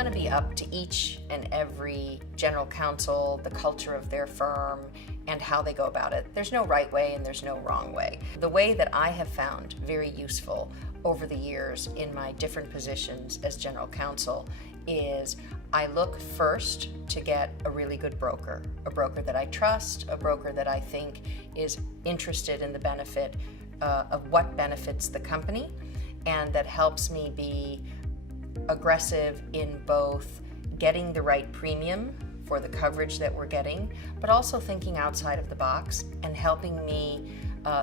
going to be up to each and every general counsel, the culture of their firm, and how they go about it. There's no right way and there's no wrong way. The way that I have found very useful over the years in my different positions as general counsel is I look first to get a really good broker, a broker that I trust, a broker that I think is interested in the benefit of what benefits the company, and that helps me be aggressive in both getting the right premium for the coverage that we're getting, but also thinking outside of the box and helping me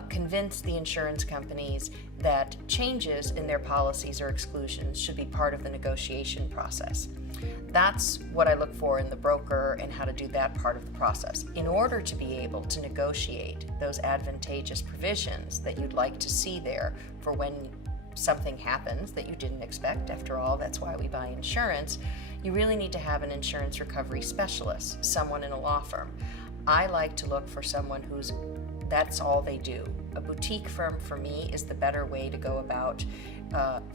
convince the insurance companies that changes in their policies or exclusions should be part of the negotiation process. That's what I look for in the broker and how to do that part of the process. In order to be able to negotiate those advantageous provisions that you'd like to see there for when something happens that you didn't expect, after all, that's why we buy insurance, you really need to have an insurance recovery specialist, someone in a law firm. I like to look for someone who's that's all they do. A boutique firm for me is the better way to go about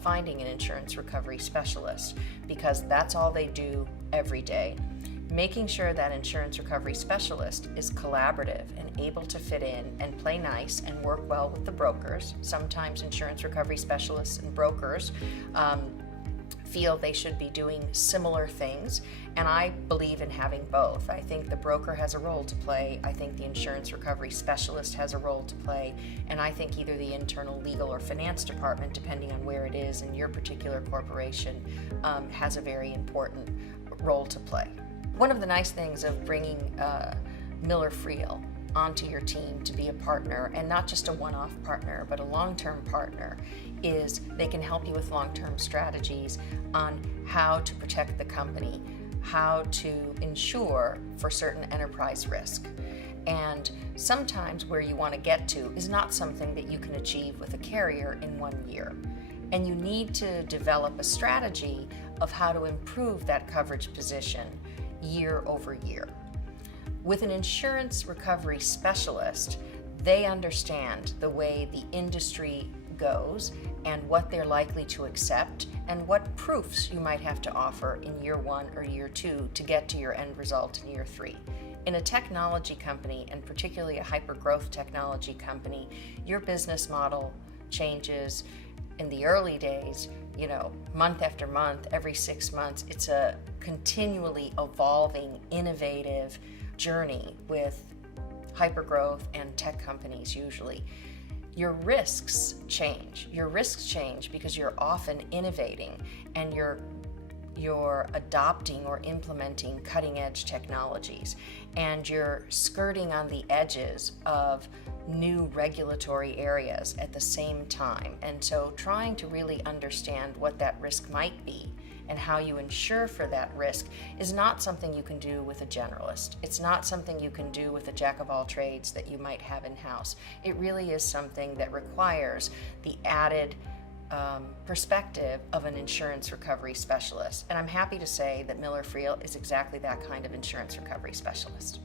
finding an insurance recovery specialist, because that's all they do every day. Making sure that insurance recovery specialist is collaborative and able to fit in and play nice and work well with the brokers. Sometimes insurance recovery specialists and brokers feel they should be doing similar things, and I believe in having both. I think the broker has a role to play, I think the insurance recovery specialist has a role to play, and I think either the internal legal or finance department, depending on where it is in your particular corporation, has a very important role to play. One of the nice things of bringing Miller Friel onto your team to be a partner, and not just a one-off partner, but a long-term partner, is they can help you with long-term strategies on how to protect the company, how to insure for certain enterprise risk. And sometimes where you want to get to is not something that you can achieve with a carrier in 1 year. And you need to develop a strategy of how to improve that coverage position year over year. With an insurance recovery specialist, they understand the way the industry goes and what they're likely to accept and what proofs you might have to offer in year 1 or year 2 to get to your end result in year 3. In a technology company, and particularly a hyper-growth technology company, your business model changes. In the early days, month after month, every 6 months, it's a continually evolving, innovative journey with hypergrowth and tech companies usually. Your risks change. Your risks change because you're often innovating and you're adopting or implementing cutting-edge technologies, and you're skirting on the edges of new regulatory areas at the same time. And so trying to really understand what that risk might be and how you insure for that risk is not something you can do with a generalist. It's not something you can do with a jack of all trades that you might have in-house. It really is something that requires the added perspective of an insurance recovery specialist. And I'm happy to say that Miller Friel is exactly that kind of insurance recovery specialist.